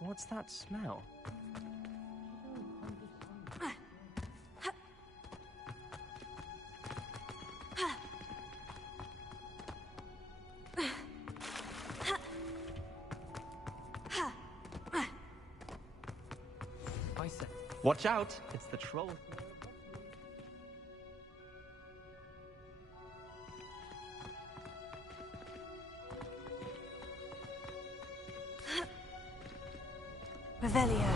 What's that smell? I said, watch out! It's the troll. Revelio.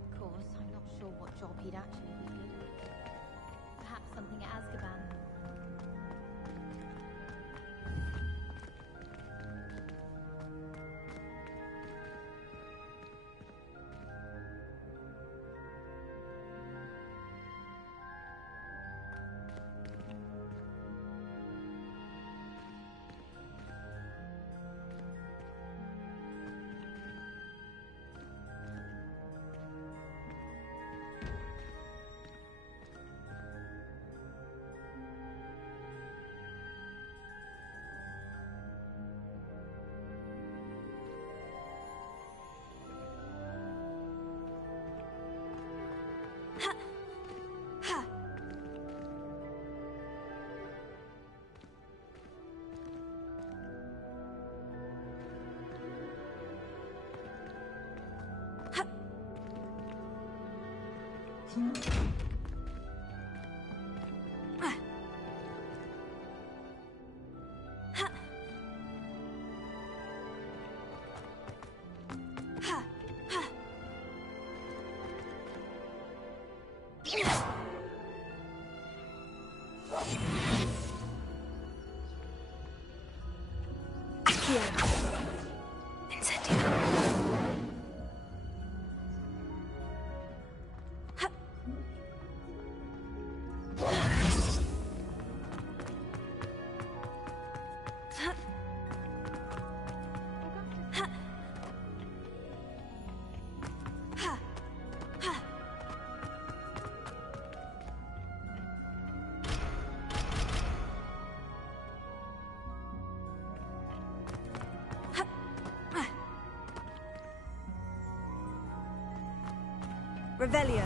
Of course, I'm not sure what job he'd actually be doing. Perhaps something at Azkaban. Revelio.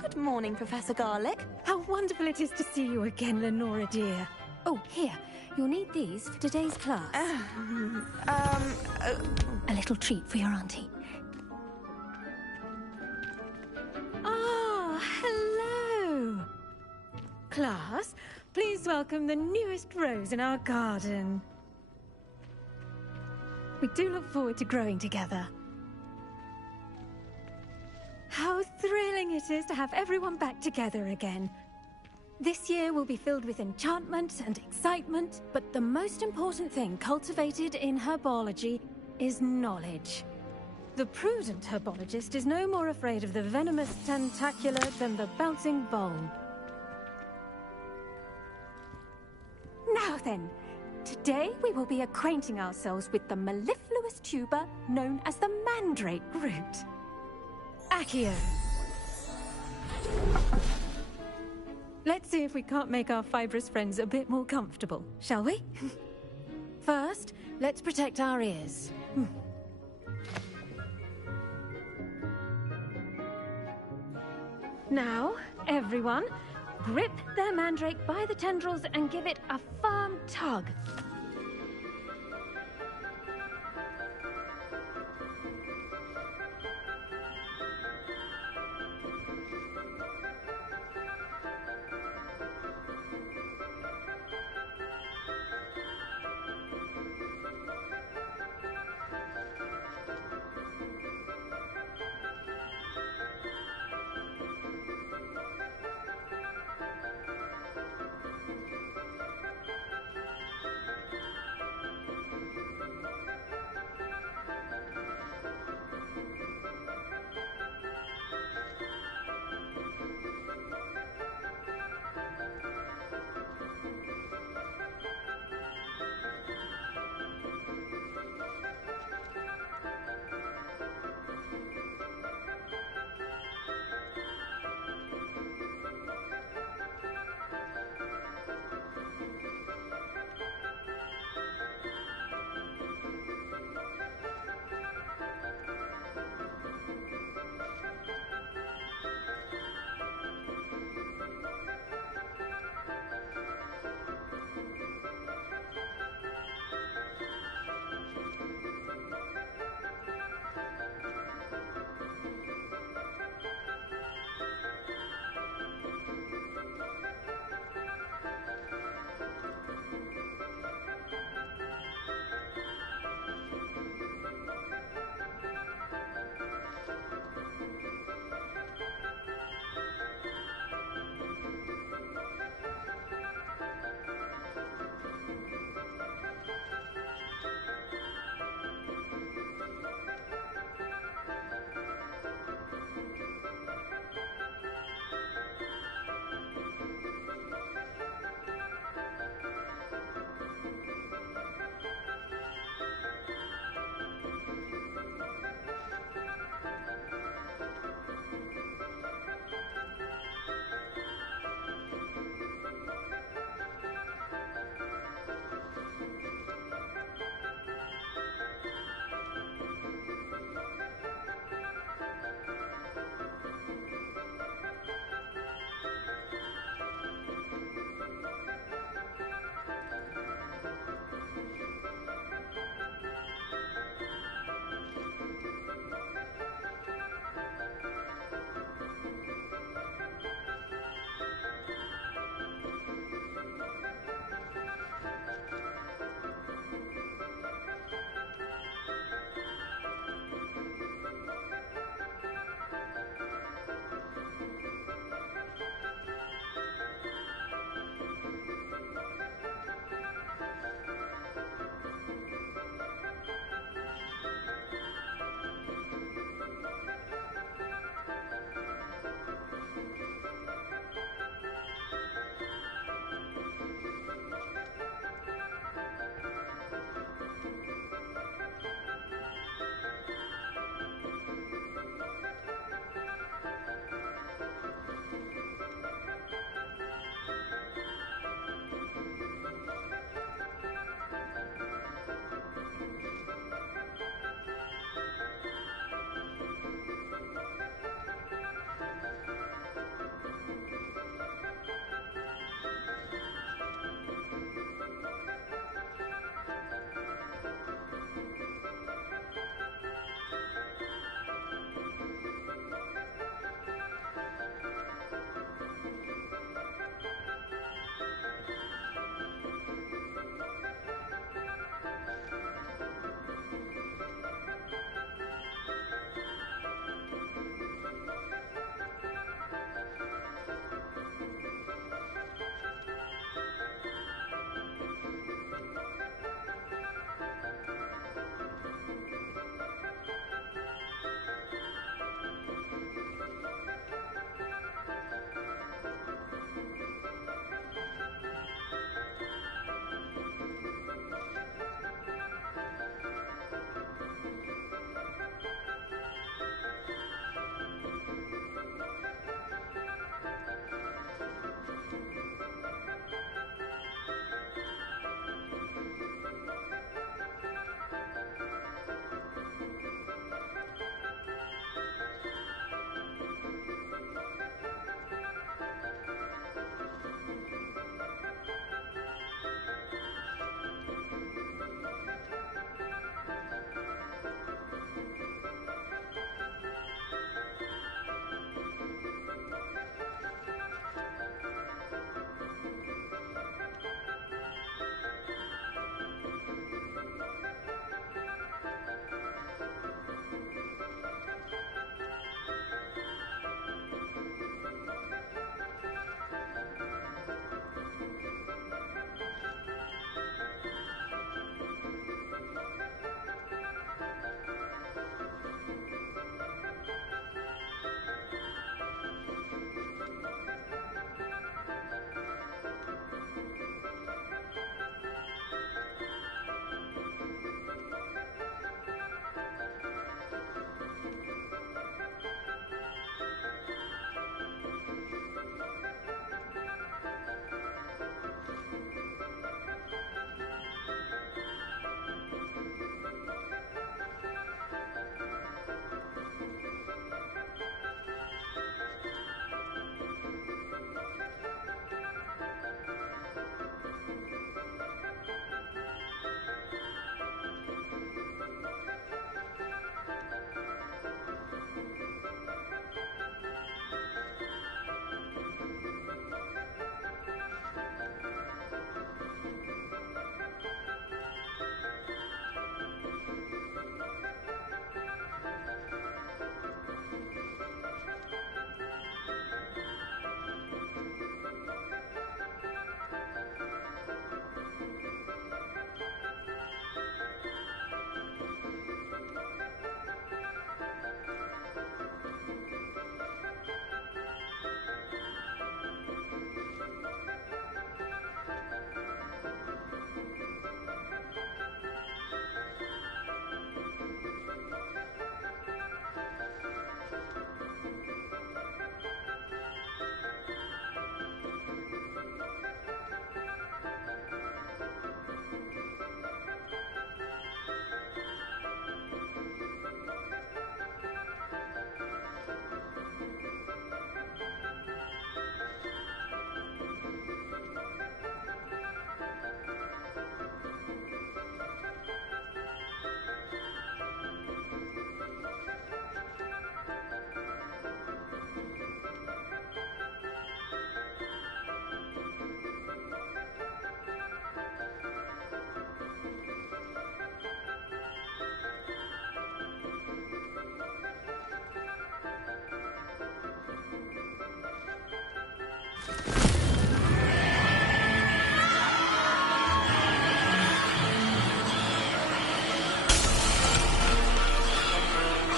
Good morning, Professor Garlick. How wonderful it is to see you again, Lenora dear. Oh, here. You'll need these for today's class. A little treat for your auntie. Ah, hello. Class, please welcome the newest rose in our garden. We do look forward to growing together. How thrilling it is to have everyone back together again. This year will be filled with enchantment and excitement, but the most important thing cultivated in herbology is knowledge. The prudent herbologist is no more afraid of the venomous tentacula than the bouncing bulb. Now then, today we will be acquainting ourselves with the mellifluous continuous tuber known as the mandrake root. Accio. Let's see if we can't make our fibrous friends a bit more comfortable, shall we? First, let's protect our ears. Now, everyone, grip their mandrake by the tendrils and give it a firm tug.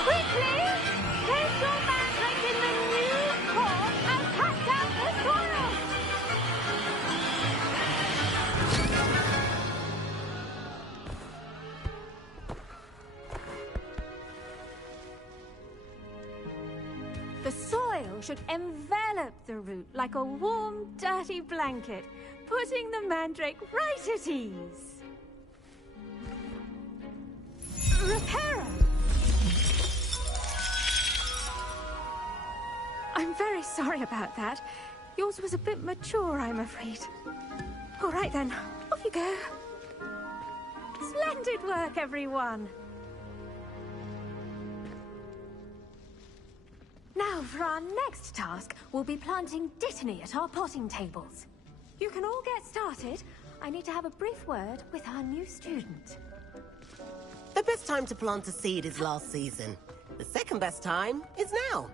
Quickly! Place your mandrake in the new core and cut down the soil! The soil should envelop the root like a warm, dirty blanket, putting the mandrake right at ease. Reparo! I'm very sorry about that. Yours was a bit mature, I'm afraid. All right then, off you go. Splendid work, everyone! Now, for our next task, we'll be planting Dittany at our potting tables. You can all get started. I need to have a brief word with our new student. The best time to plant a seed is last season. The second best time is now.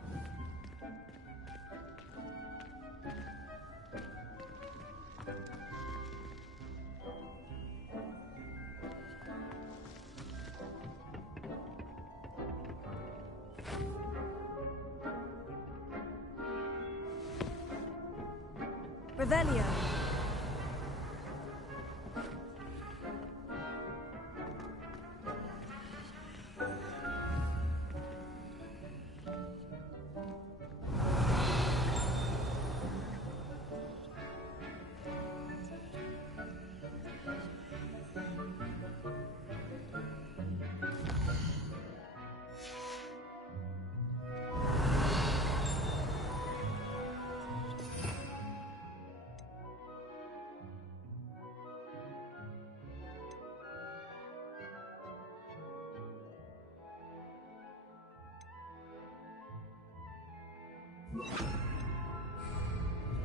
Revelio.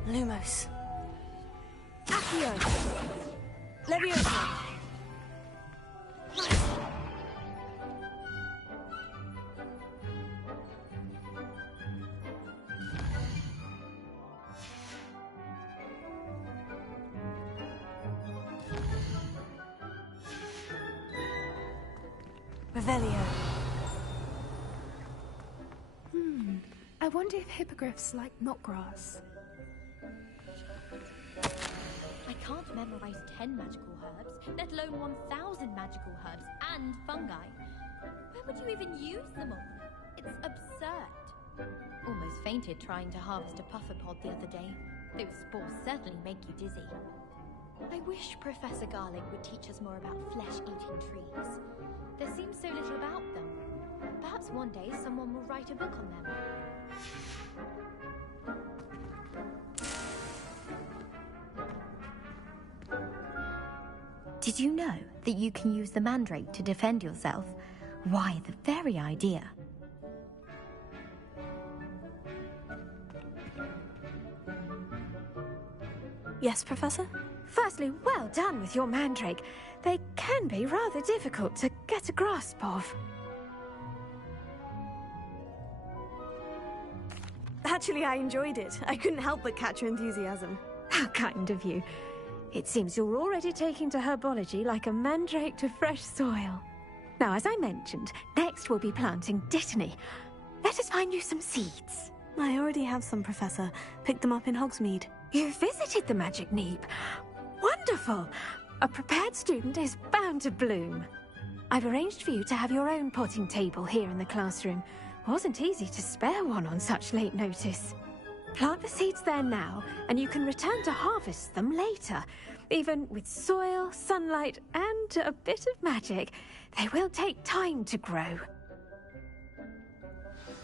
Lumos. Accio. Leviosa. Revelio. I wonder if hippogriffs like knotgrass. I can't memorize 10 magical herbs, let alone 1,000 magical herbs and fungi. Where would you even use them all? It's absurd. Almost fainted trying to harvest a pufferpod the other day. Those spores certainly make you dizzy. I wish Professor Garlick would teach us more about flesh-eating trees. There seems so little about them. Perhaps one day someone will write a book on them. Did you know that you can use the mandrake to defend yourself? Why, the very idea. Yes, Professor? Firstly, well done with your mandrake. They can be rather difficult to get a grasp of. Actually, I enjoyed it. I couldn't help but catch your enthusiasm. How kind of you. It seems you're already taking to herbology like a mandrake to fresh soil. Now, as I mentioned, next we'll be planting Dittany. Let us find you some seeds. I already have some, Professor. Picked them up in Hogsmeade. You visited the Magic Neep. Wonderful! A prepared student is bound to bloom. I've arranged for you to have your own potting table here in the classroom. Wasn't easy to spare one on such late notice. Plant the seeds there now, and you can return to harvest them later. Even with soil, sunlight, and a bit of magic, they will take time to grow.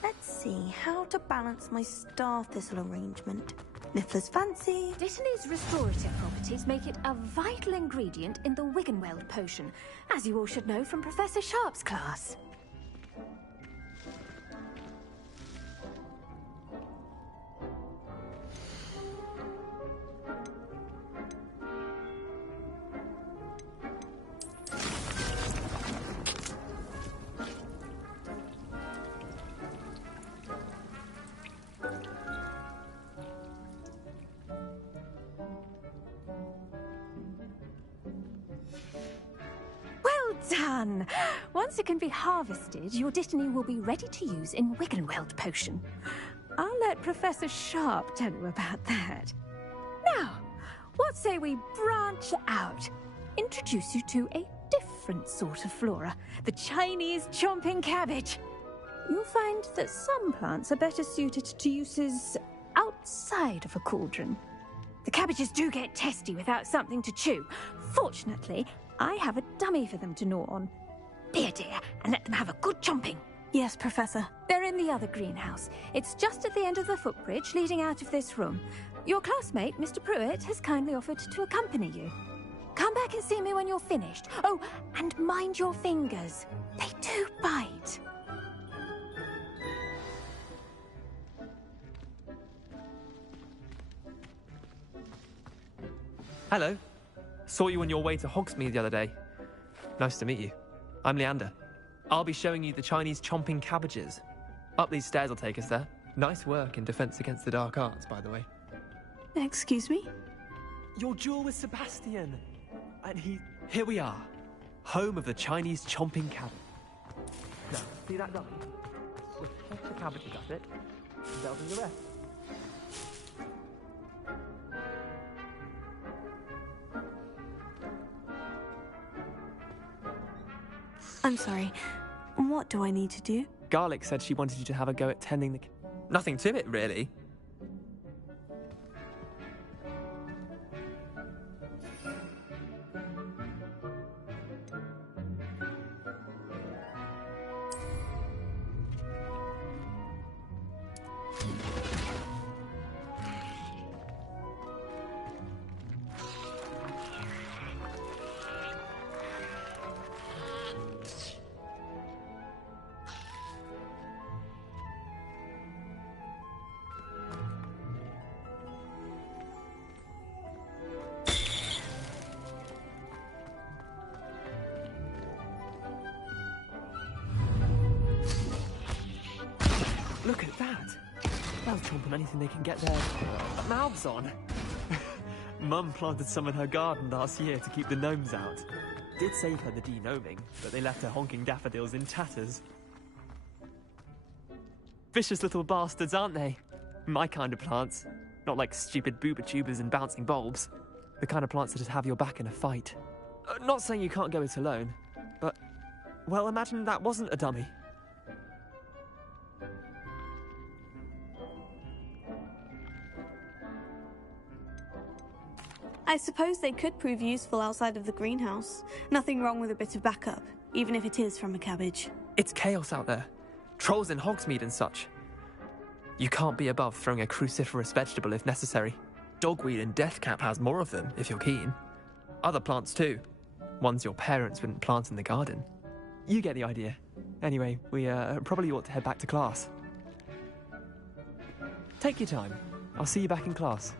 Let's see how to balance my star thistle arrangement. Niffler's fancy. Dittany's restorative properties make it a vital ingredient in the Wiggenweld potion, as you all should know from Professor Sharp's class. fun. Once it can be harvested, your Dittany will be ready to use in Wiggenweld potion. I'll let Professor Sharp tell you about that. Now, what say we branch out? Introduce you to a different sort of flora, the Chinese chomping cabbage. You'll find that some plants are better suited to uses outside of a cauldron. The cabbages do get testy without something to chew. Fortunately, I have a dummy for them to gnaw on. Be a dear and let them have a good chomping. Yes, Professor. They're in the other greenhouse. It's just at the end of the footbridge leading out of this room. Your classmate, Mr. Pruitt, has kindly offered to accompany you. Come back and see me when you're finished. Oh, and mind your fingers. They do bite. Hello. Saw you on your way to Hogsmeade the other day. Nice to meet you. I'm Leander. I'll be showing you the Chinese chomping cabbages. Up these stairs will take us there. Nice work in Defense Against the Dark Arts, by the way. Excuse me? Your duel with Sebastian. And here we are. Home of the Chinese chomping cabbage. Now, see that dummy? With the cabbages up it, and they'll do the rest. I'm sorry. What do I need to do? Garlic said she wanted you to have a go at tending the... Nothing to it, really. Look at that! They'll chomp on anything they can get their mouths on. Mum planted some in her garden last year to keep the gnomes out. Did save her the de-gnoming, but they left her honking daffodils in tatters. Vicious little bastards, aren't they? My kind of plants. Not like stupid booba tubers and bouncing bulbs. The kind of plants that just have your back in a fight. Not saying you can't go it alone, but... Well, imagine that wasn't a dummy. I suppose they could prove useful outside of the greenhouse. Nothing wrong with a bit of backup, even if it is from a cabbage. It's chaos out there. Trolls in Hogsmeade and such. You can't be above throwing a cruciferous vegetable if necessary. Dogweed and deathcap has more of them, if you're keen. Other plants too. Ones your parents wouldn't plant in the garden. You get the idea. Anyway, we probably ought to head back to class. Take your time. I'll see you back in class.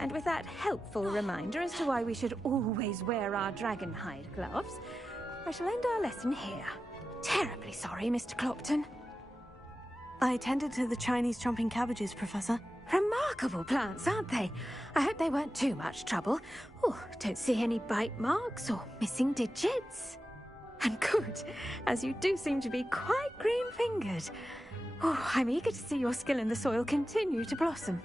And with that helpful reminder as to why we should always wear our dragonhide gloves, I shall end our lesson here. Terribly sorry, Mr. Clopton. I attended to the Chinese chomping cabbages, Professor. Remarkable plants, aren't they? I hope they weren't too much trouble. Oh, don't see any bite marks or missing digits. And good, as you do seem to be quite green-fingered. Oh, I'm eager to see your skill in the soil continue to blossom.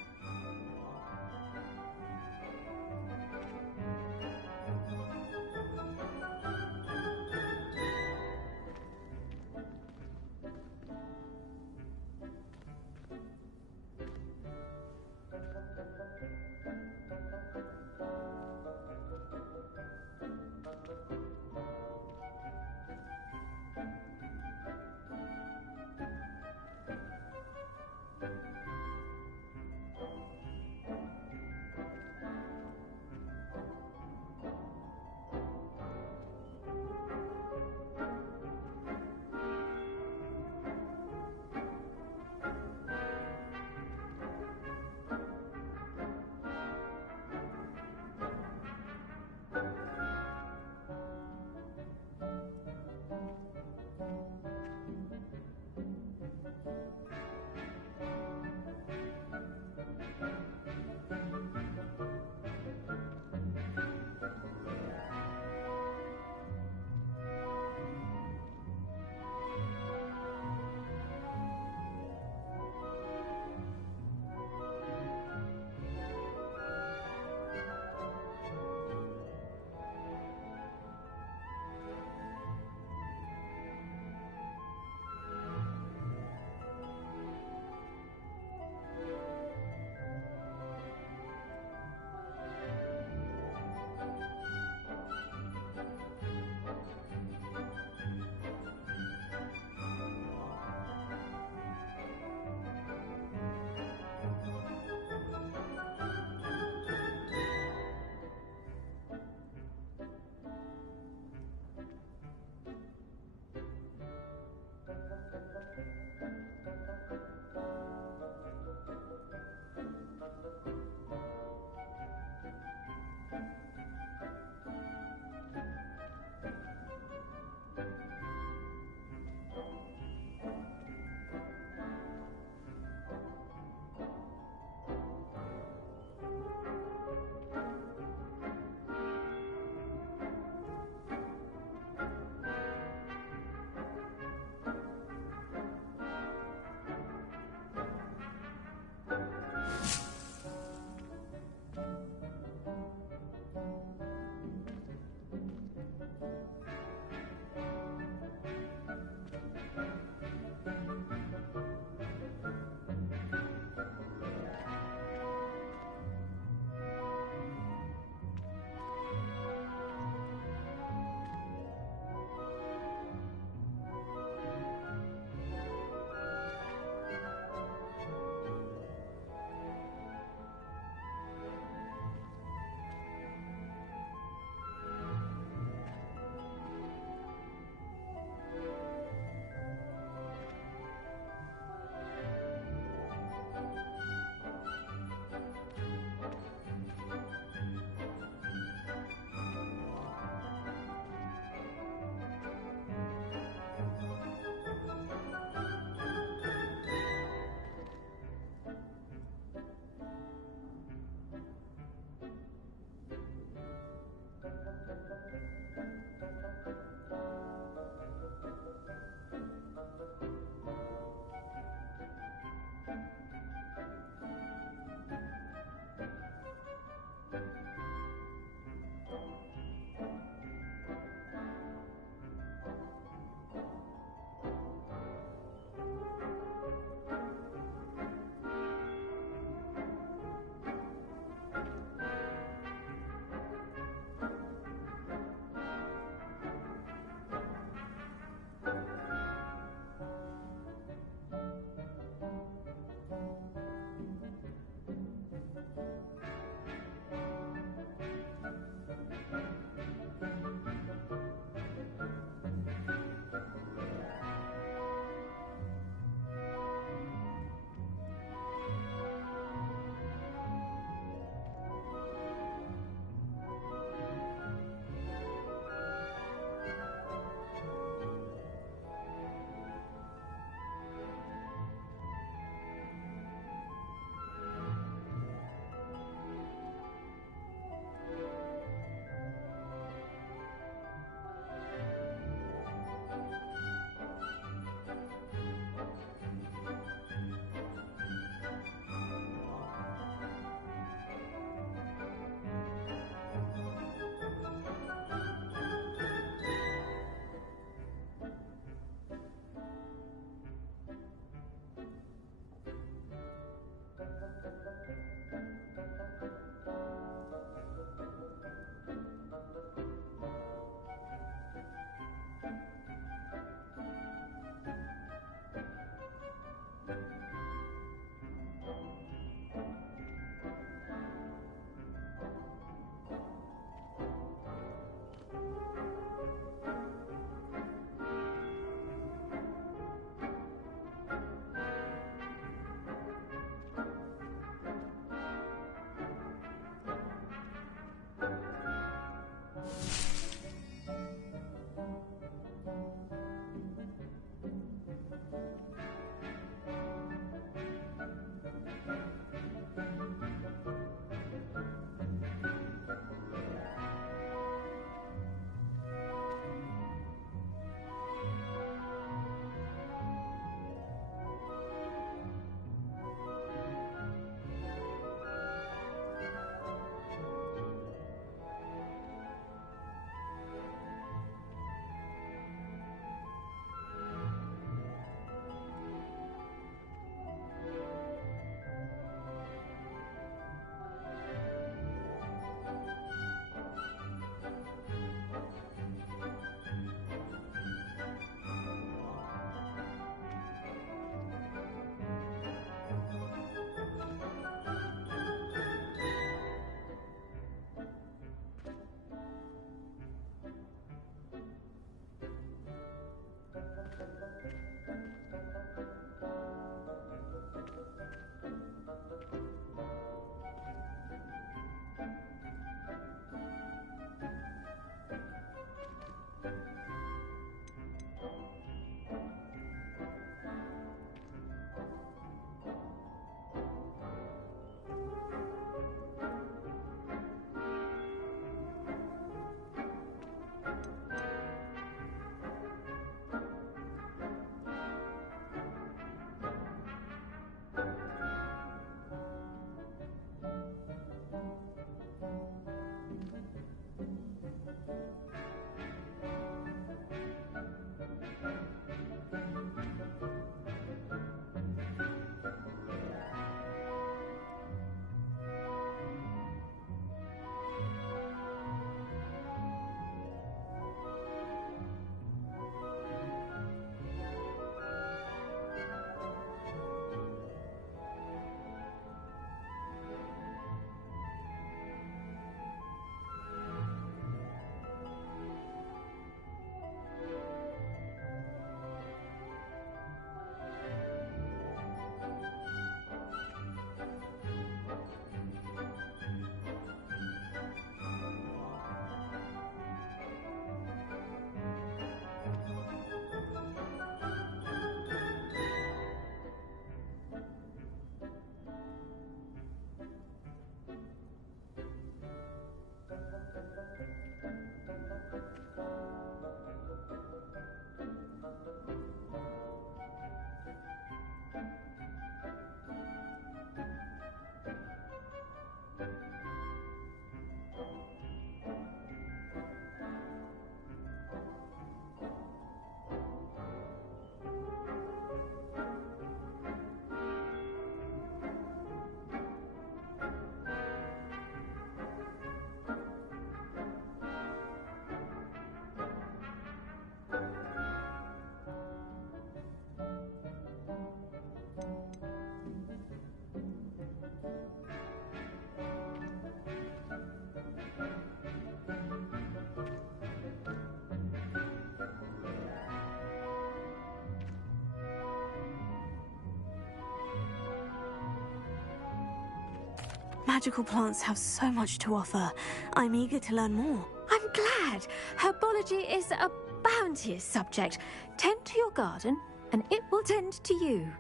Magical plants have so much to offer. I'm eager to learn more. I'm glad. Herbology is a bounteous subject. Tend to your garden, and it will tend to you.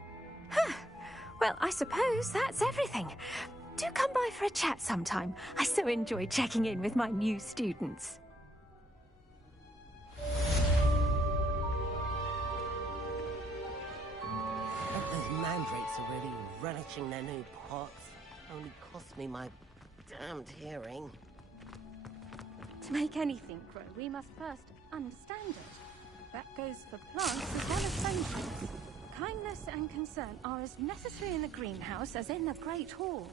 Huh. Well, I suppose that's everything. Do come by for a chat sometime. I so enjoy checking in with my new students. Those mandrakes are really relishing their new pots. Only cost me my damned hearing. To make anything grow, we must first understand it. That goes for plants as well as friendship. Kindness and concern are as necessary in the greenhouse as in the Great Hall.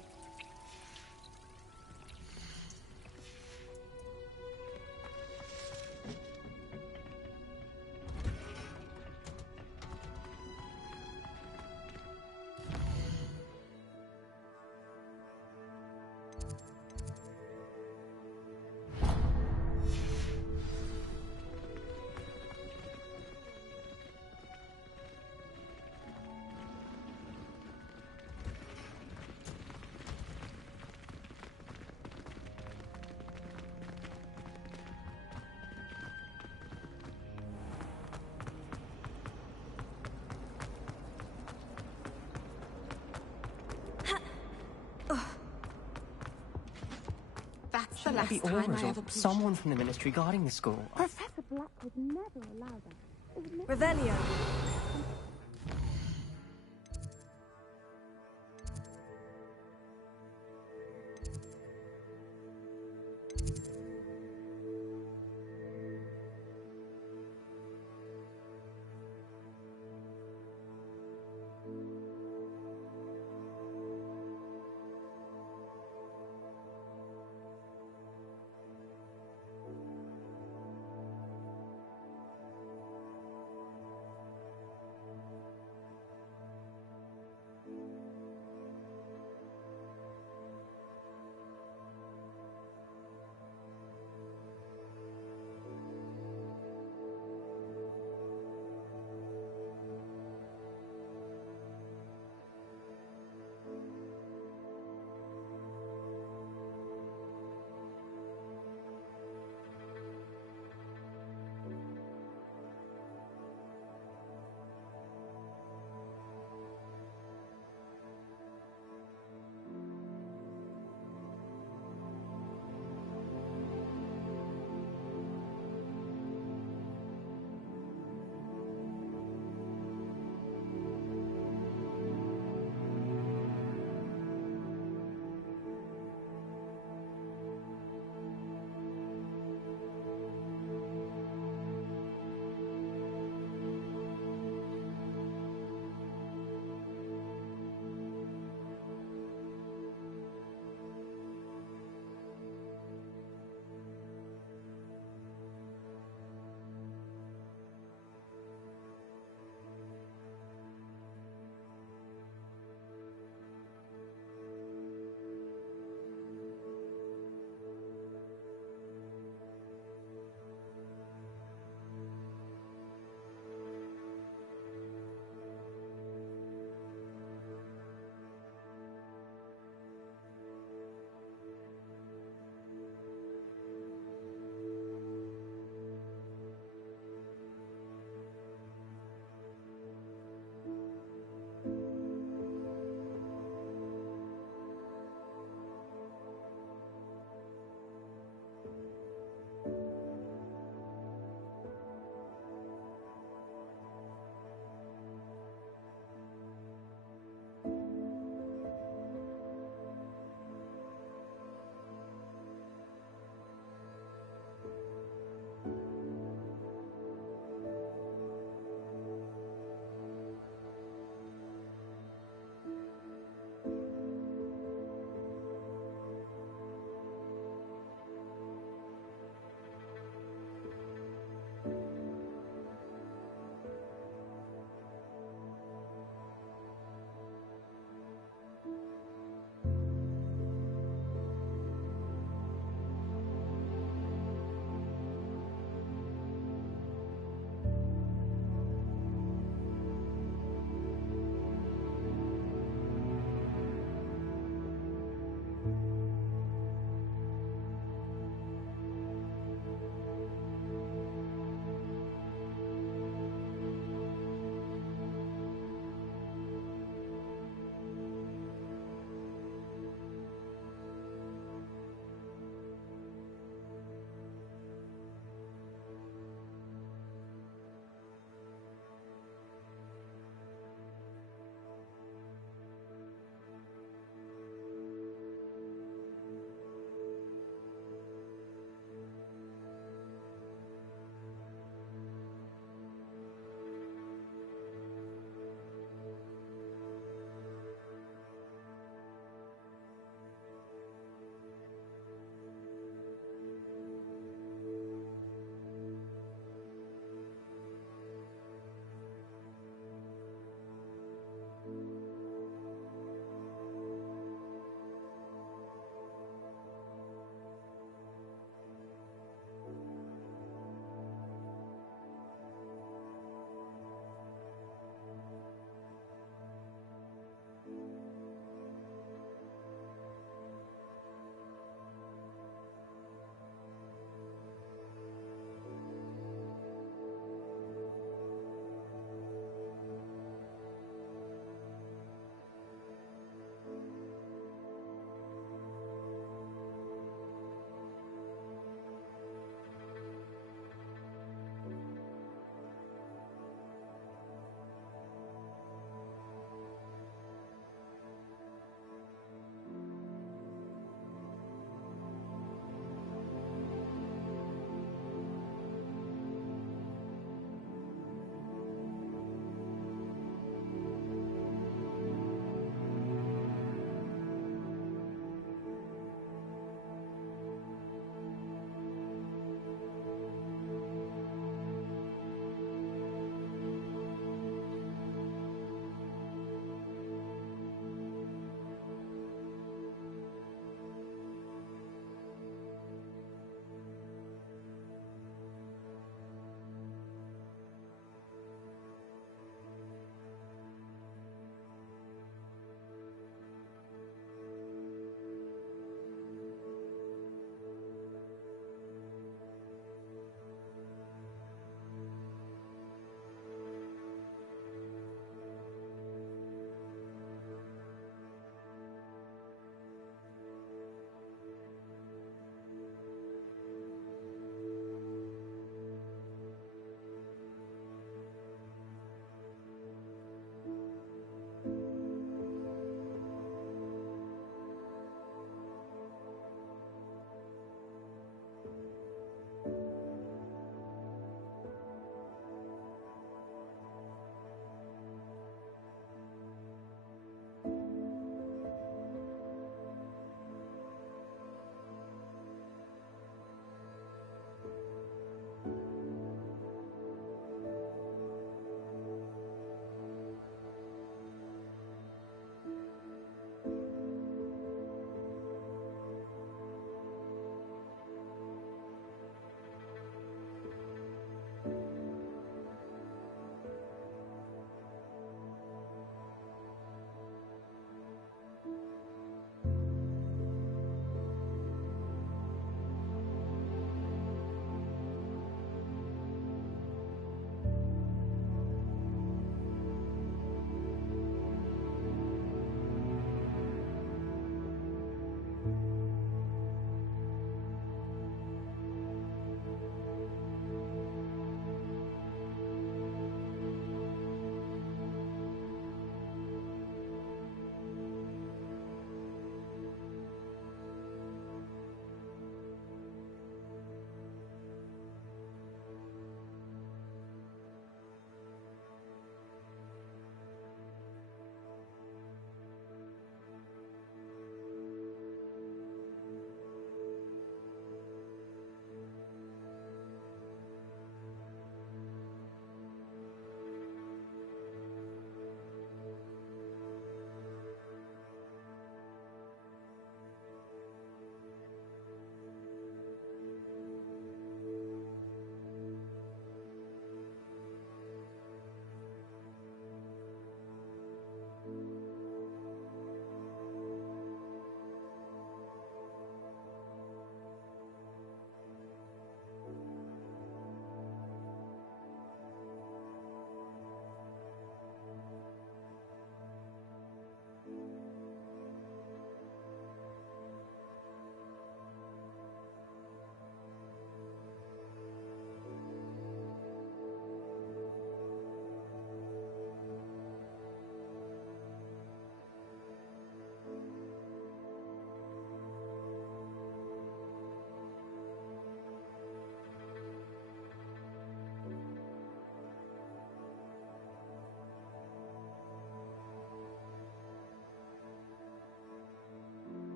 That's the last time I ever... Someone from the Ministry guarding the school. Professor Black would never allow that. Revelio.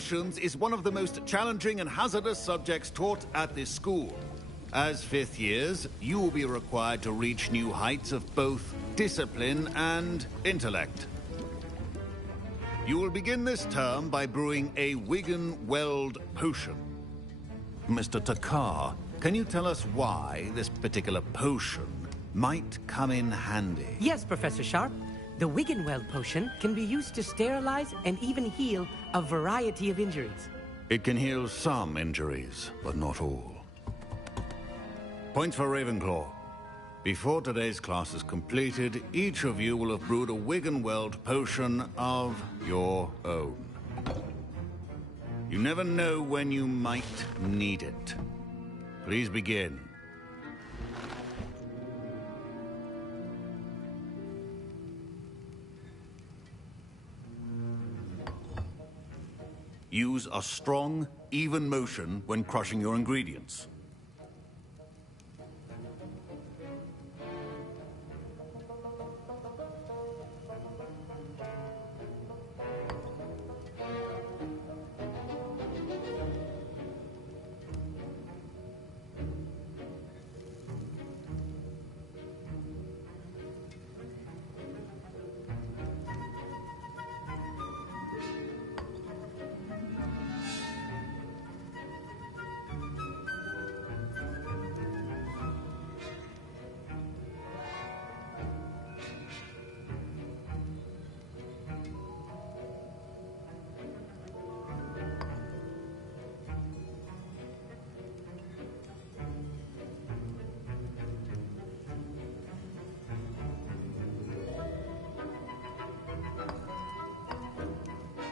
Potions is one of the most challenging and hazardous subjects taught at this school. As fifth years, you will be required to reach new heights of both discipline and intellect. You will begin this term by brewing a Wiggenweld potion. Mr. Takar, can you tell us why this particular potion might come in handy? Yes, Professor Sharp. The Wiggenweld potion can be used to sterilize and even heal a variety of injuries. It can heal some injuries, but not all. Points for Ravenclaw. Before today's class is completed, each of you will have brewed a Wiggenweld potion of your own. You never know when you might need it. Please begin. Use a strong, even motion when crushing your ingredients.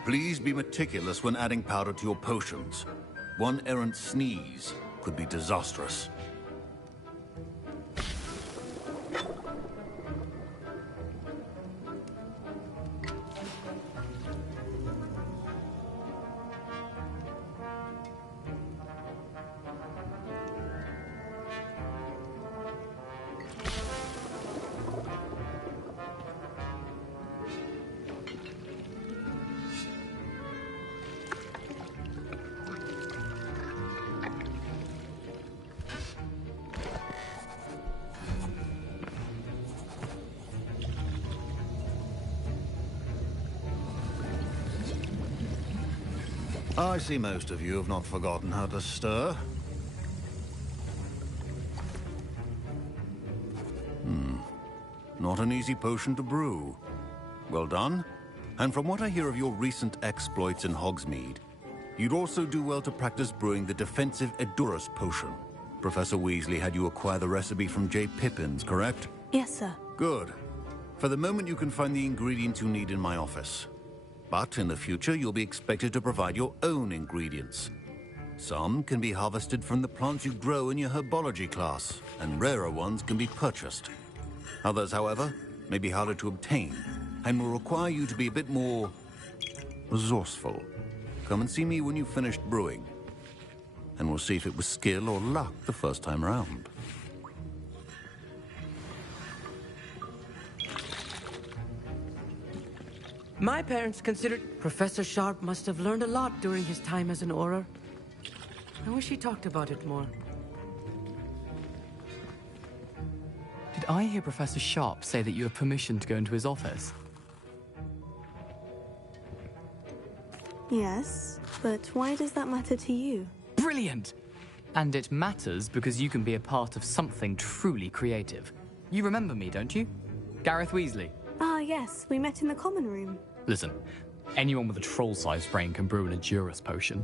Please be meticulous when adding powder to your potions. One errant sneeze could be disastrous. I see most of you have not forgotten how to stir. Not an easy potion to brew. Well done. And from what I hear of your recent exploits in Hogsmeade, you'd also do well to practice brewing the defensive Edurus potion. Professor Weasley had you acquire the recipe from J. Pippins, correct? Yes, sir. Good. For the moment, you can find the ingredients you need in my office. But in the future, you'll be expected to provide your own ingredients. Some can be harvested from the plants you grow in your herbology class, and rarer ones can be purchased. Others, however, may be harder to obtain, and will require you to be a bit more resourceful. Come and see me when you've finished brewing, and we'll see if it was skill or luck the first time round. My parents considered Professor Sharp must have learned a lot during his time as an Auror. I wish he talked about it more. Did I hear Professor Sharp say that you have permission to go into his office? Yes, but why does that matter to you? Brilliant! And it matters because you can be a part of something truly creative. You remember me, don't you? Gareth Weasley. Ah, yes, we met in the common room. Listen, anyone with a troll-sized brain can brew an Edurus potion.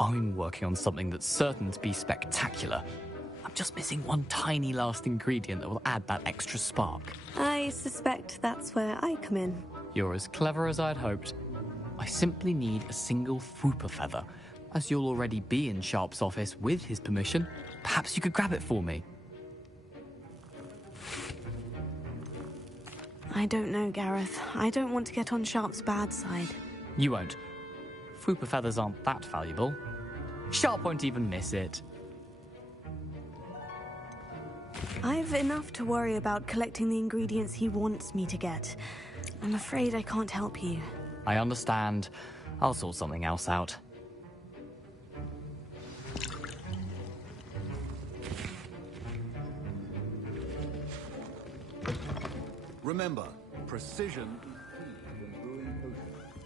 I'm working on something that's certain to be spectacular. I'm just missing one tiny last ingredient that will add that extra spark. I suspect that's where I come in. You're as clever as I'd hoped. I simply need a single Fwooper feather. As you'll already be in Sharp's office with his permission, perhaps you could grab it for me. I don't know, Gareth. I don't want to get on Sharp's bad side. You won't. Fwooper feathers aren't that valuable. Sharp won't even miss it. I've enough to worry about collecting the ingredients he wants me to get. I'm afraid I can't help you. I understand. I'll sort something else out. Remember, precision is key when brewing potions.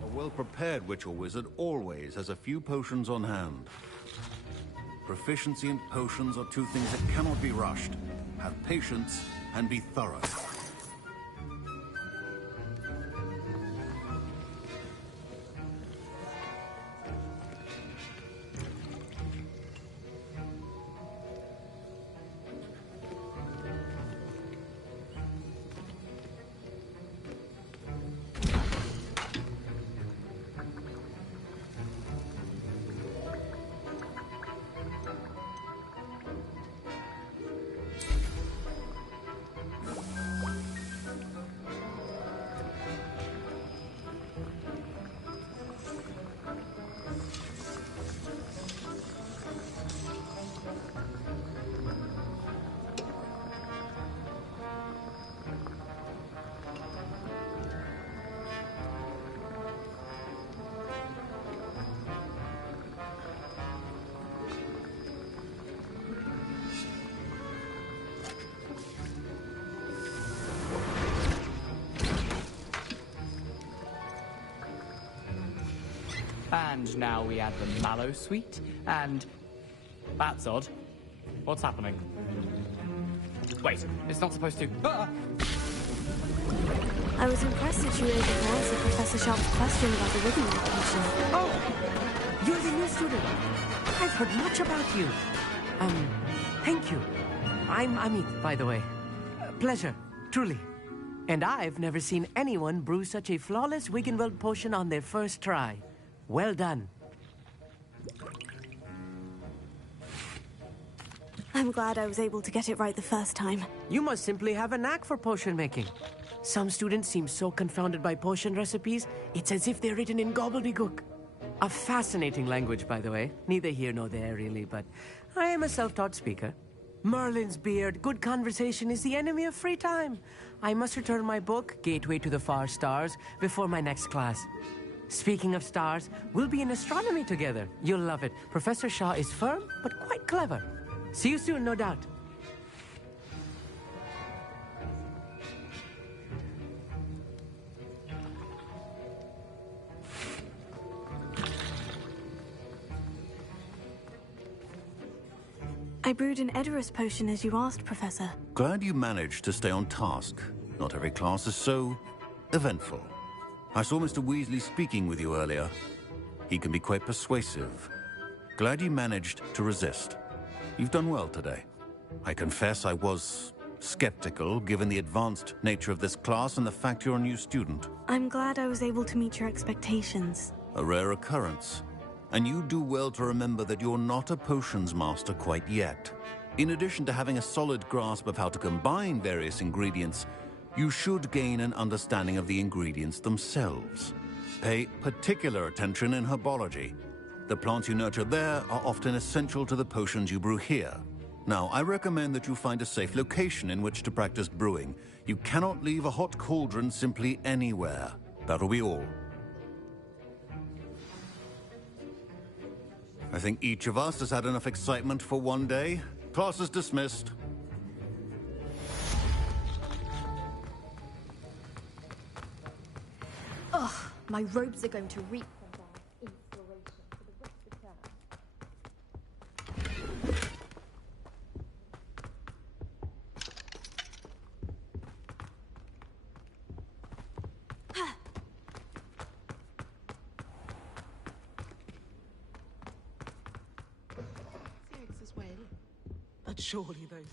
A well-prepared witch or wizard always has a few potions on hand. Proficiency and potions are two things that cannot be rushed. Have patience and be thorough. And now we add the mallow sweet, and... That's odd. What's happening? Wait, it's not supposed to... Ah! I was impressed that you were able to answer Professor Sharp's question about the rigging location. Oh! You're the new student. I've heard much about you. Thank you. I'm Amit, by the way. Pleasure, truly. And I've never seen anyone brew such a flawless Wiggenweld potion on their first try. Well done. I'm glad I was able to get it right the first time. You must simply have a knack for potion making. Some students seem so confounded by potion recipes, it's as if they're written in gobbledygook. A fascinating language, by the way. Neither here nor there, really, but I am a self-taught speaker. Merlin's beard, good conversation is the enemy of free time. I must return my book, Gateway to the Far Stars, before my next class. Speaking of stars, we'll be in astronomy together. You'll love it. Professor Shah is firm, but quite clever. See you soon, no doubt. I brewed an Edorus potion as you asked, Professor. Glad you managed to stay on task. Not every class is so eventful. I saw Mr. Weasley speaking with you earlier. He can be quite persuasive. Glad you managed to resist. You've done well today. I confess I was skeptical, given the advanced nature of this class and the fact you're a new student. I'm glad I was able to meet your expectations. A rare occurrence. And you do well to remember that you're not a potions master quite yet. In addition to having a solid grasp of how to combine various ingredients, you should gain an understanding of the ingredients themselves. Pay particular attention in herbology. The plants you nurture there are often essential to the potions you brew here. Now, I recommend that you find a safe location in which to practice brewing. You cannot leave a hot cauldron simply anywhere. That'll be all. I think each of us has had enough excitement for one day. Class is dismissed. Ugh, my robes are going to reap from their inspiration for the rest of term. Thanks as well. But surely those...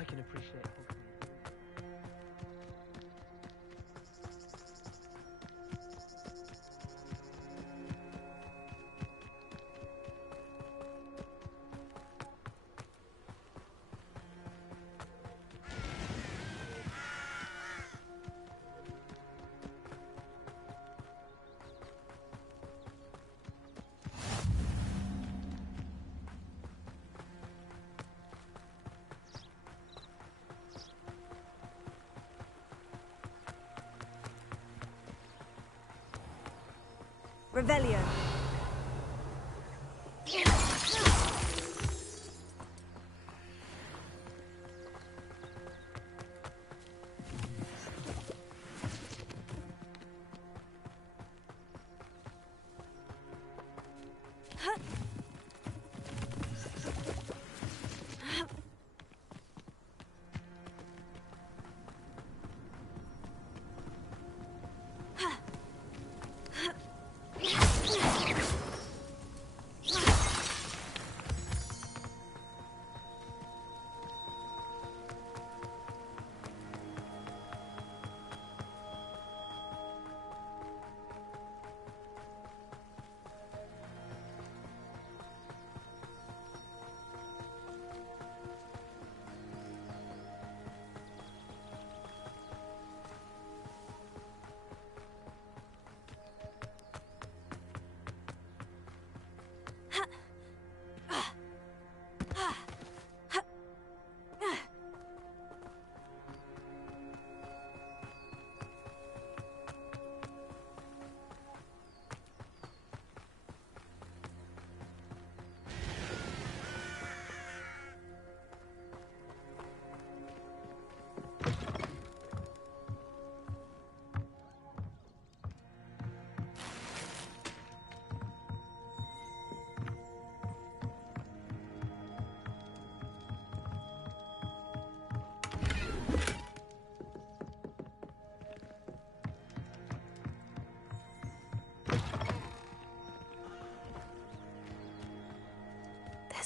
I can appreciate Hogsmeade. Revelio.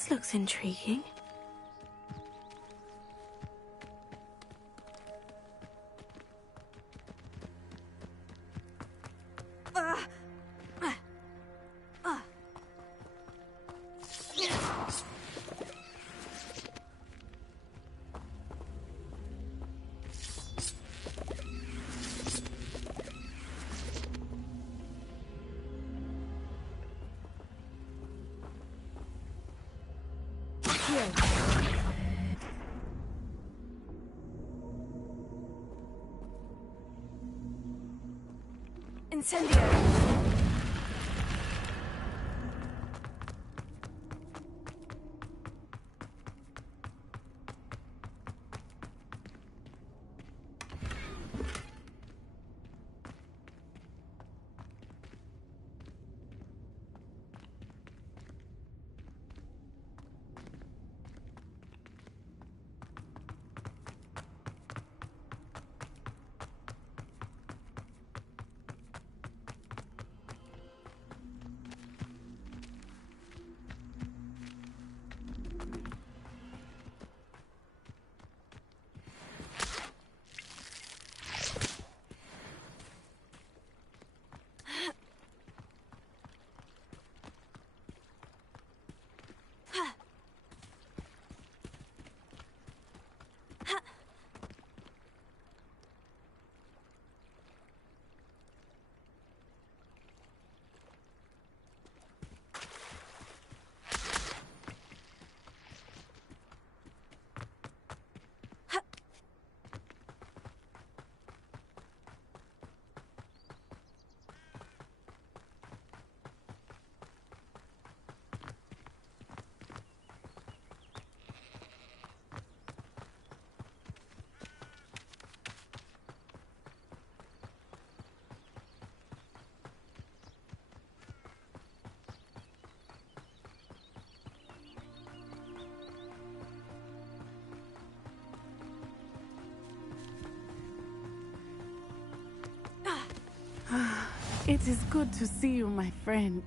This looks intriguing. Incendio! It is good to see you, my friend.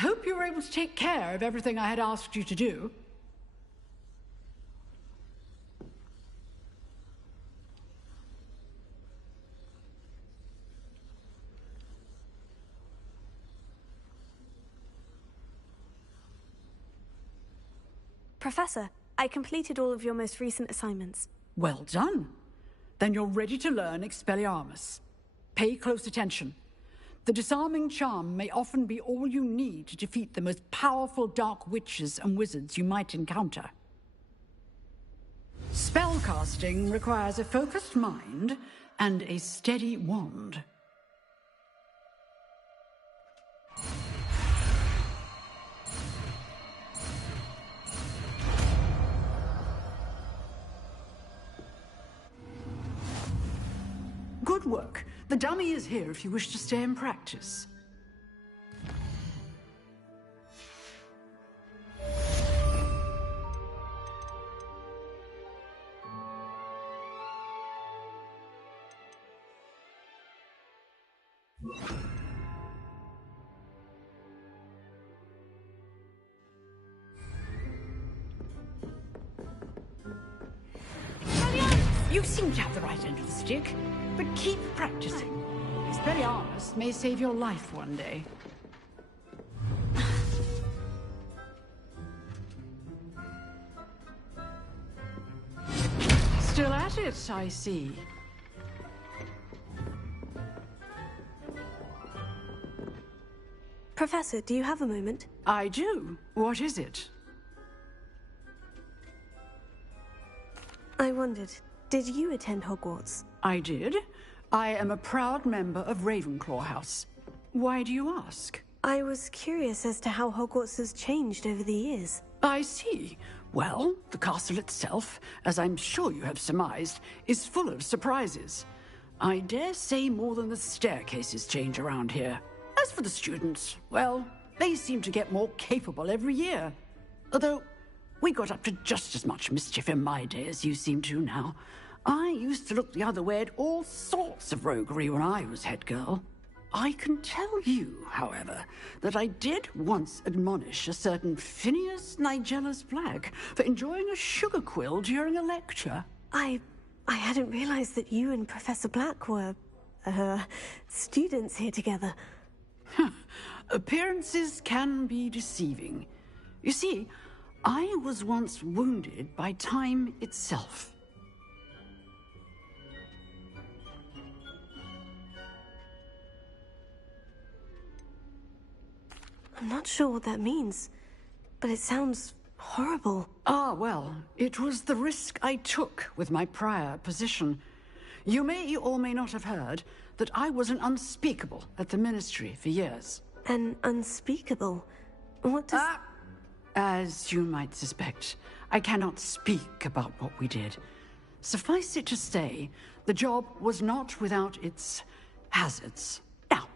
hope you were able to take care of everything I had asked you to do. Professor, I completed all of your most recent assignments. Well done. Then you're ready to learn Expelliarmus. Pay close attention. The disarming charm may often be all you need to defeat the most powerful dark witches and wizards you might encounter. Spellcasting requires a focused mind and a steady wand. Good work. The dummy is here if you wish to stay and practice. You seem to have the right end of the stick, but keep practicing. Expelliarmus may save your life one day. Still at it, I see. Professor, do you have a moment? I do. What is it? I wondered, did you attend Hogwarts? I did. I am a proud member of Ravenclaw House. Why do you ask? I was curious as to how Hogwarts has changed over the years. I see. Well, the castle itself, as I'm sure you have surmised, is full of surprises. I dare say more than the staircases change around here. As for the students, well, they seem to get more capable every year. Although, we got up to just as much mischief in my day as you seem to now. I used to look the other way at all sorts of roguery when I was head girl. I can tell you, however, that I did once admonish a certain Phineas Nigellus Black for enjoying a sugar quill during a lecture. I hadn't realized that you and Professor Black were, students here together. Appearances can be deceiving. You see, I was once wounded by time itself. I'm not sure what that means, but it sounds horrible. Ah, well, it was the risk I took with my prior position. You may or may not have heard that I was an unspeakable at the Ministry for years. An unspeakable? What does... As you might suspect, I cannot speak about what we did. Suffice it to say, the job was not without its hazards. Now,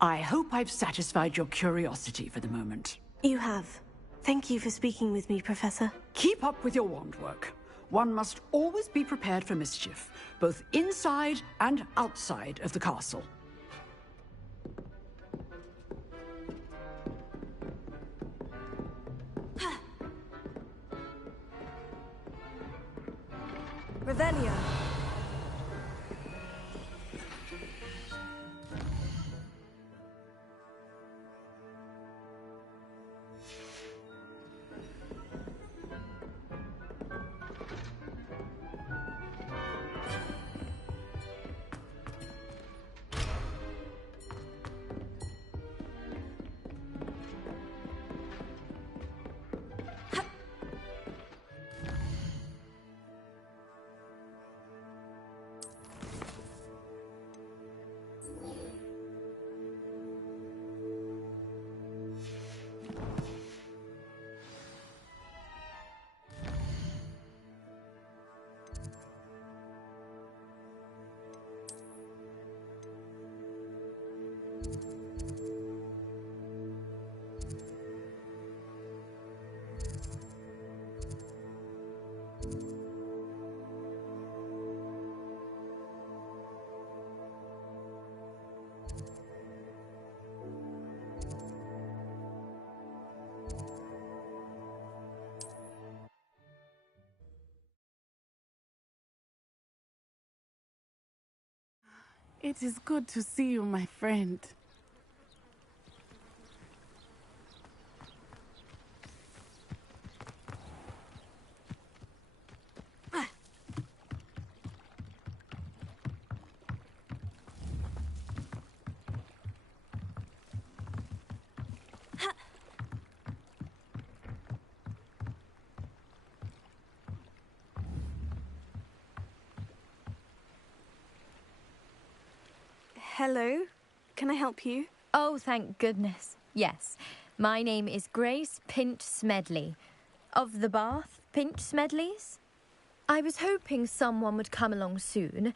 I hope I've satisfied your curiosity for the moment. You have. Thank you for speaking with me, Professor. Keep up with your wand work. One must always be prepared for mischief, both inside and outside of the castle. Revelio. It is good to see you, my friend. Hello, can I help you? Oh, thank goodness. Yes, my name is Grace Pinch Smedley, of the Bath Pinch Smedleys. I was hoping someone would come along soon.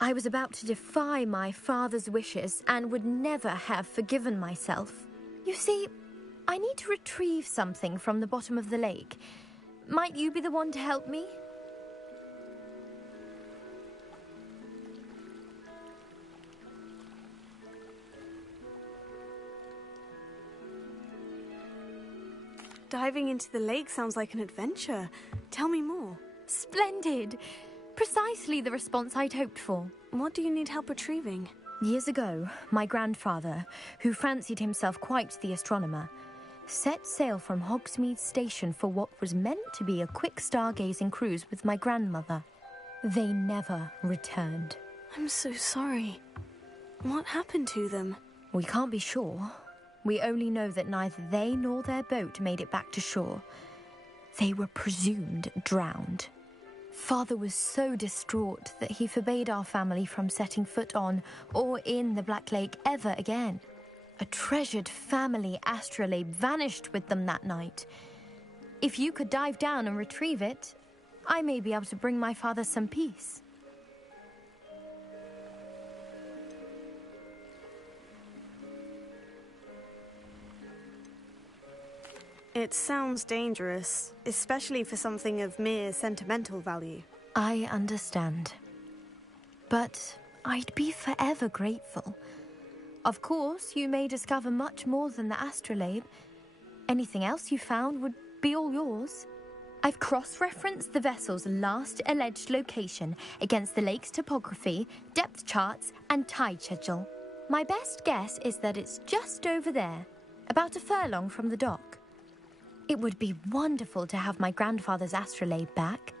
I was about to defy my father's wishes and would never have forgiven myself. You see, I need to retrieve something from the bottom of the lake. Might you be the one to help me? Diving into the lake sounds like an adventure. Tell me more. Splendid! Precisely the response I'd hoped for. What do you need help retrieving? Years ago, my grandfather, who fancied himself quite the astronomer, set sail from Hogsmeade Station for what was meant to be a quick stargazing cruise with my grandmother. They never returned. I'm so sorry. What happened to them? We can't be sure. We only know that neither they nor their boat made it back to shore. They were presumed drowned. Father was so distraught that he forbade our family from setting foot on or in the Black Lake ever again. A treasured family astrolabe vanished with them that night. If you could dive down and retrieve it, I may be able to bring my father some peace. It sounds dangerous, especially for something of mere sentimental value. I understand. But I'd be forever grateful. Of course, you may discover much more than the astrolabe. Anything else you found would be all yours. I've cross-referenced the vessel's last alleged location against the lake's topography, depth charts, and tide schedule. My best guess is that it's just over there, about a furlong from the dock. It would be wonderful to have my grandfather's astrolabe back.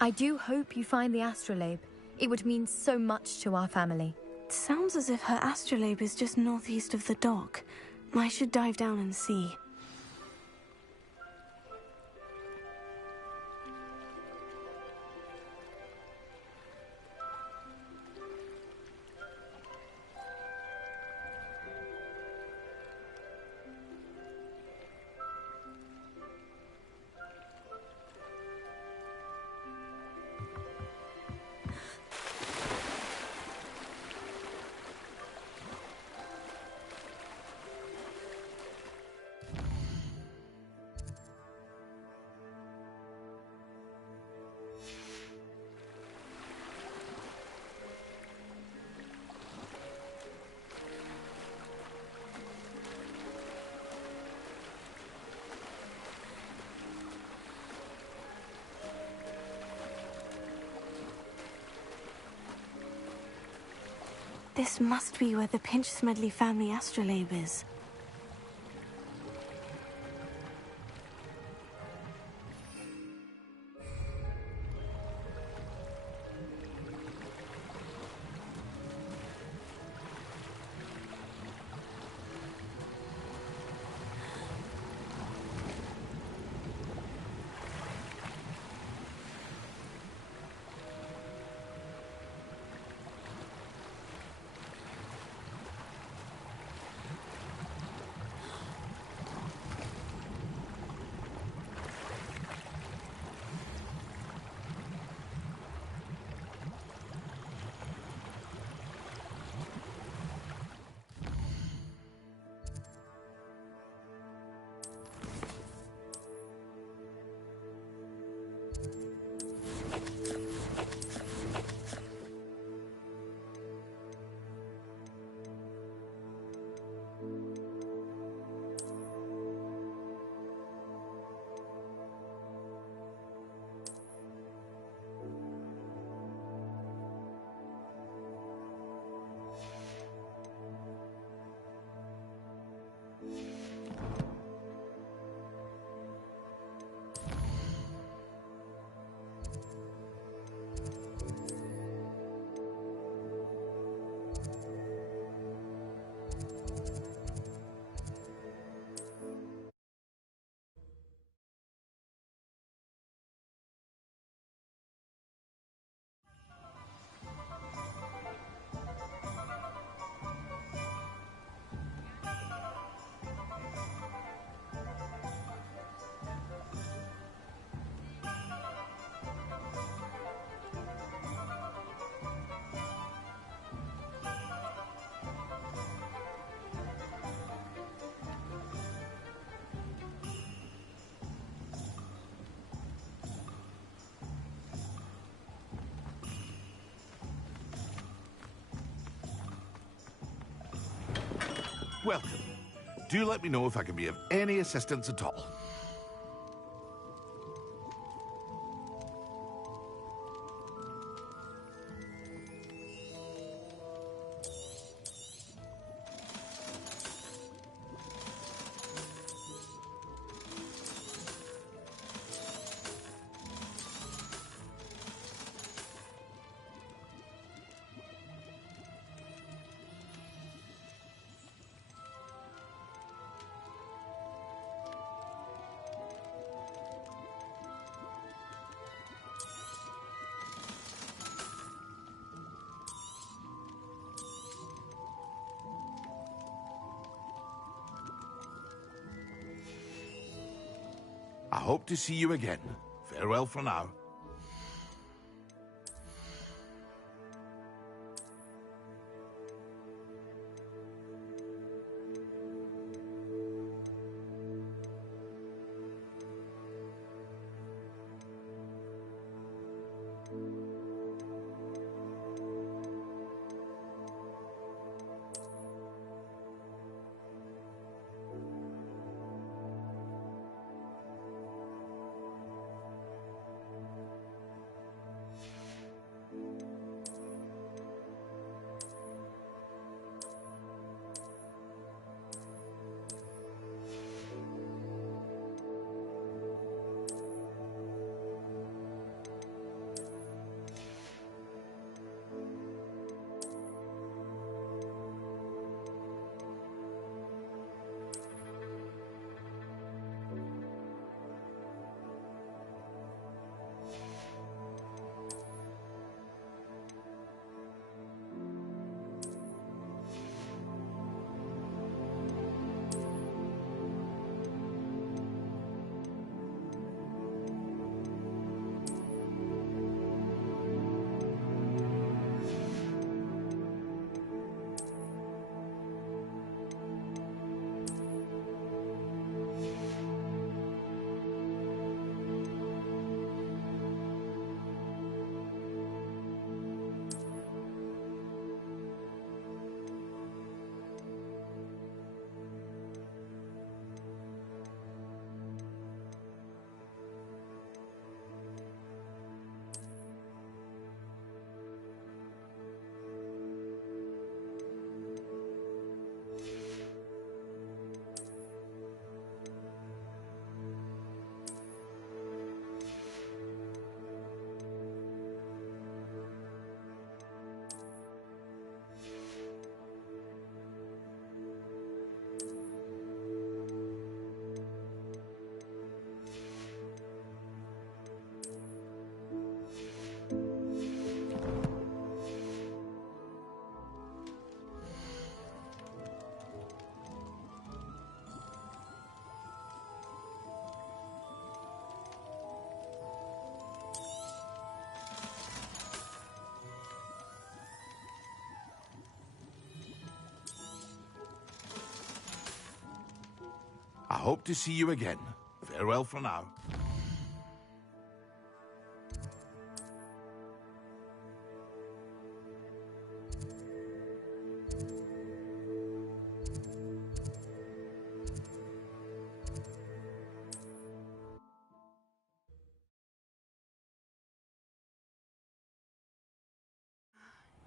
I do hope you find the astrolabe. It would mean so much to our family. It sounds as if her astrolabe is just northeast of the dock. I should dive down and see. This must be where the Pinch Smedley family astrolabe is. Welcome. Do let me know if I can be of any assistance at all. I hope to see you again. Farewell for now. I hope to see you again. Farewell for now.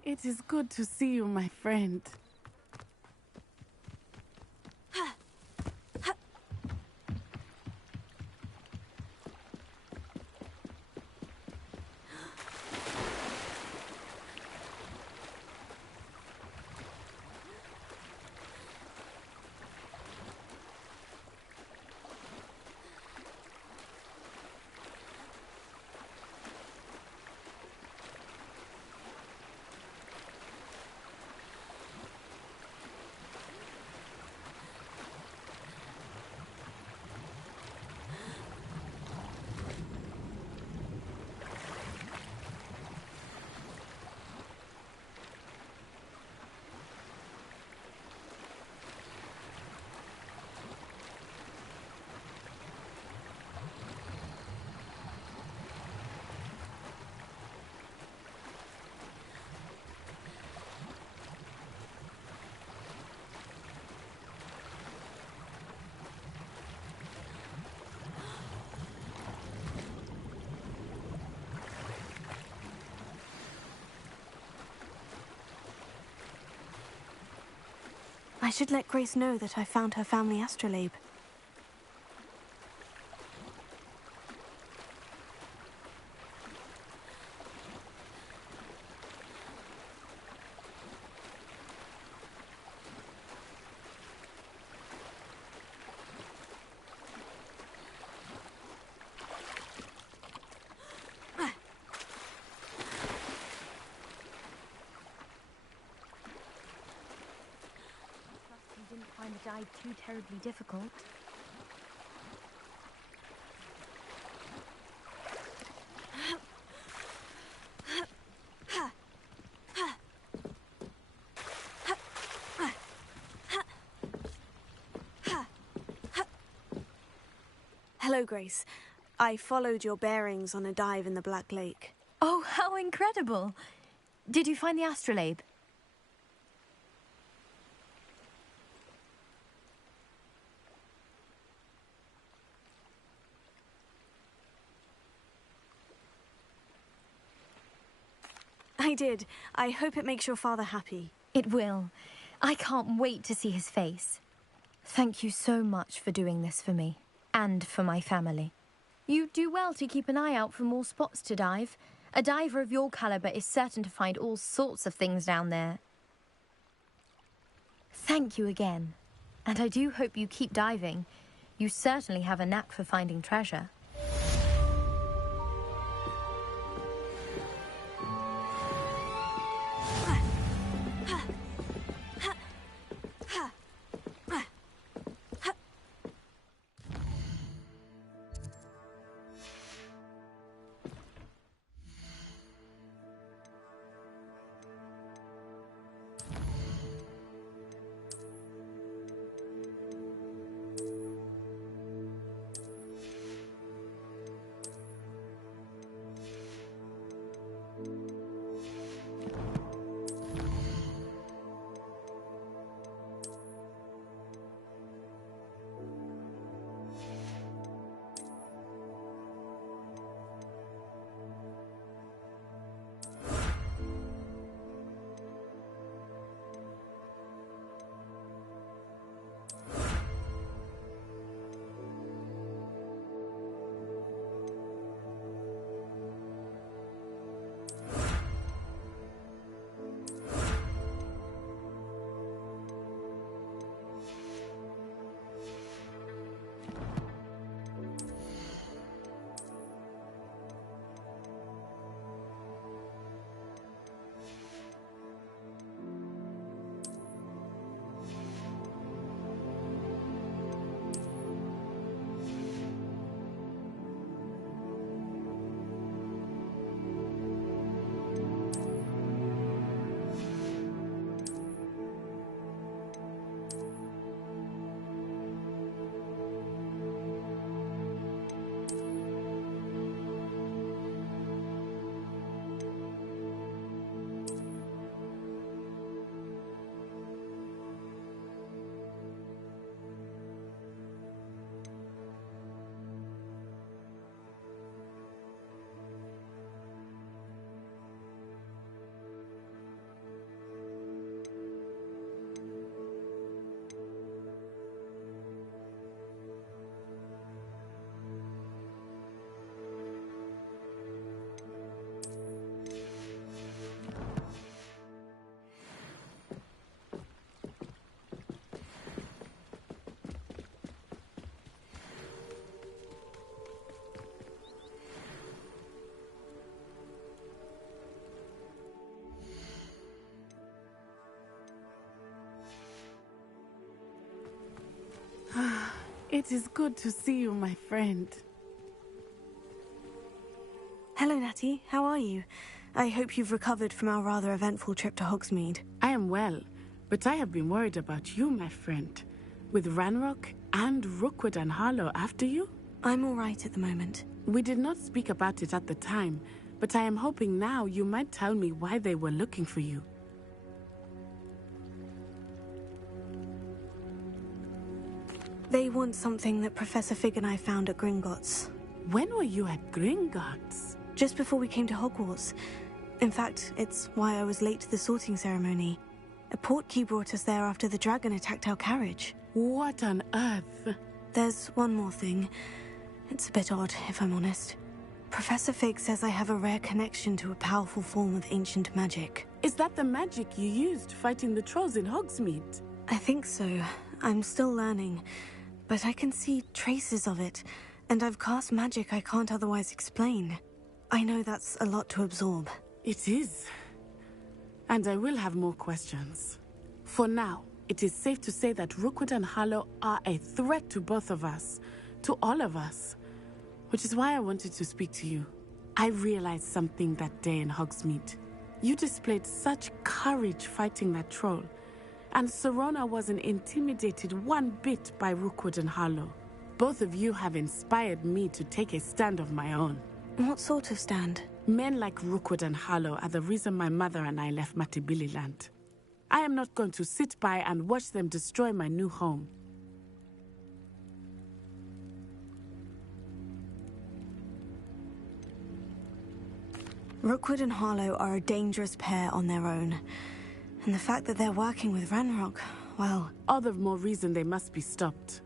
It is good to see you, my friend. I should let Grace know that I found her family astrolabe. You didn't find the dive too terribly difficult. Hello, Grace. I followed your bearings on a dive in the Black Lake. Oh, how incredible! Did you find the astrolabe? I did. I hope it makes your father happy. It will. I can't wait to see his face. Thank you so much for doing this for me, and for my family. You do well to keep an eye out for more spots to dive. A diver of your caliber is certain to find all sorts of things down there. Thank you again. And I do hope you keep diving. You certainly have a knack for finding treasure. It is good to see you, my friend. Hello, Natty. How are you? I hope you've recovered from our rather eventful trip to Hogsmeade. I am well, but I have been worried about you, my friend. With Ranrock and Rookwood and Harlow after you? I'm all right at the moment. We did not speak about it at the time, but I am hoping now you might tell me why they were looking for you. They want something that Professor Fig and I found at Gringotts. When were you at Gringotts? Just before we came to Hogwarts. In fact, it's why I was late to the sorting ceremony. A portkey brought us there after the dragon attacked our carriage. What on earth? There's one more thing. It's a bit odd, if I'm honest. Professor Fig says I have a rare connection to a powerful form of ancient magic. Is that the magic you used fighting the trolls in Hogsmeade? I think so. I'm still learning, but I can see traces of it, and I've cast magic I can't otherwise explain. I know that's a lot to absorb. It is. And I will have more questions. For now, it is safe to say that Rookwood and Harlow are a threat to both of us, to all of us. Which is why I wanted to speak to you. I realized something that day in Hogsmeade. You displayed such courage fighting that troll, and Sirona wasn't intimidated one bit by Rookwood and Harlow. Both of you have inspired me to take a stand of my own. What sort of stand? Men like Rookwood and Harlow are the reason my mother and I left Matabeleland. I am not going to sit by and watch them destroy my new home. Rookwood and Harlow are a dangerous pair on their own. And the fact that they're working with Ranrock, well... All the more reason they must be stopped.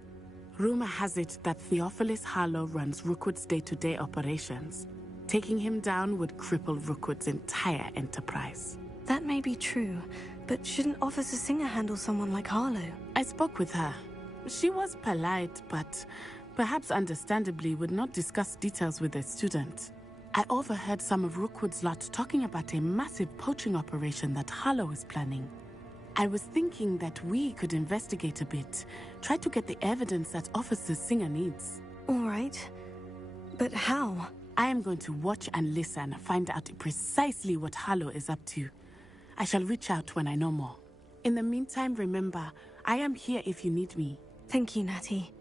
Rumor has it that Theophilus Harlow runs Rookwood's day-to-day operations. Taking him down would cripple Rookwood's entire enterprise. That may be true, but shouldn't Officer Singer handle someone like Harlow? I spoke with her. She was polite, but perhaps understandably would not discuss details with a student. I overheard some of Rookwood's lot talking about a massive poaching operation that Harlow is planning. I was thinking that we could investigate a bit, try to get the evidence that Officer Singer needs. All right. But how? I am going to watch and listen, find out precisely what Harlow is up to. I shall reach out when I know more. In the meantime, remember, I am here if you need me. Thank you, Natty.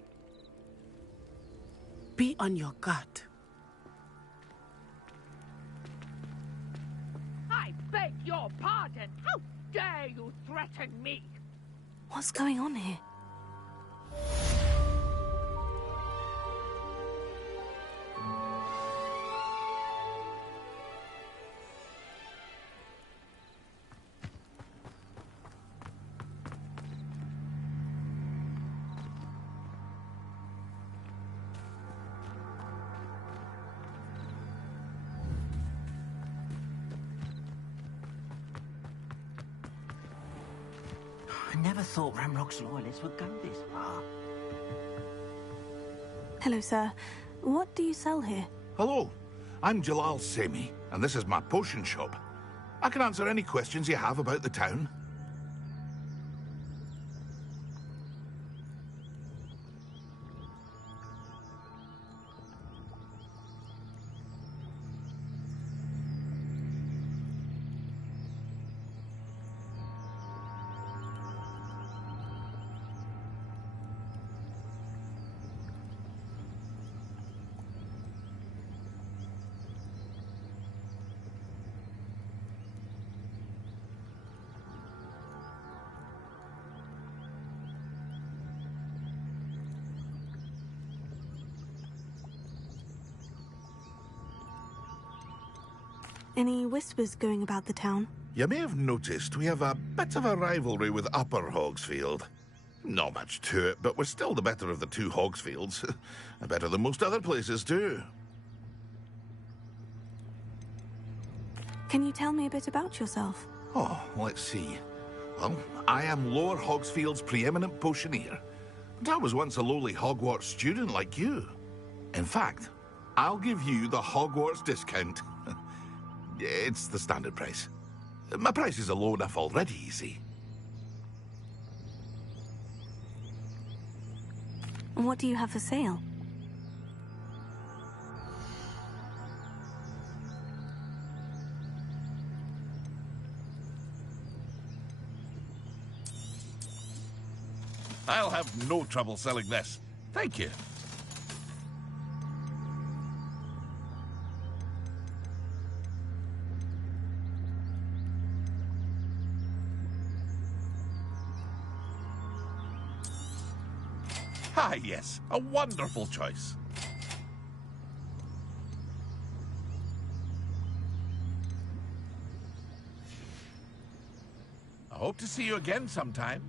Be on your guard. I beg your pardon. How dare you threaten me? What's going on here? I never thought Ranrock's loyalists would go this far. Hello, sir. What do you sell here? Hello, I'm Jalal Semi, and this is my potion shop. I can answer any questions you have about the town. Any whispers going about the town? You may have noticed we have a bit of a rivalry with Upper Hogsfield. Not much to it, but we're still the better of the two Hogsfields. Better than most other places, too. Can you tell me a bit about yourself? Oh, let's see. Well, I am Lower Hogsfield's preeminent potioneer. But I was once a lowly Hogwarts student like you. In fact, I'll give you the Hogwarts discount. It's the standard price. My prices are low enough already, you see. And what do you have for sale? I'll have no trouble selling this. Thank you. Ah, yes, a wonderful choice. Hope to see you again sometime.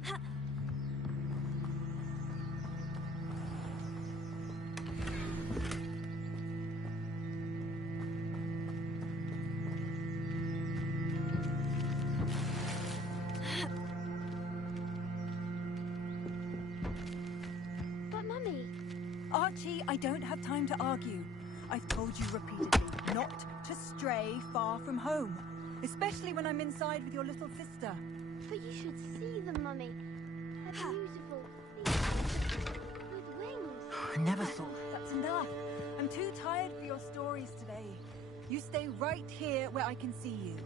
But Mummy... Archie, I don't have time to argue. I've told you repeatedly not to stray far from home, especially when I'm inside with your little sister. But you should see them, Mummy. They're beautiful. With wings. I never thought... That's enough. I'm too tired for your stories today. You stay right here where I can see you.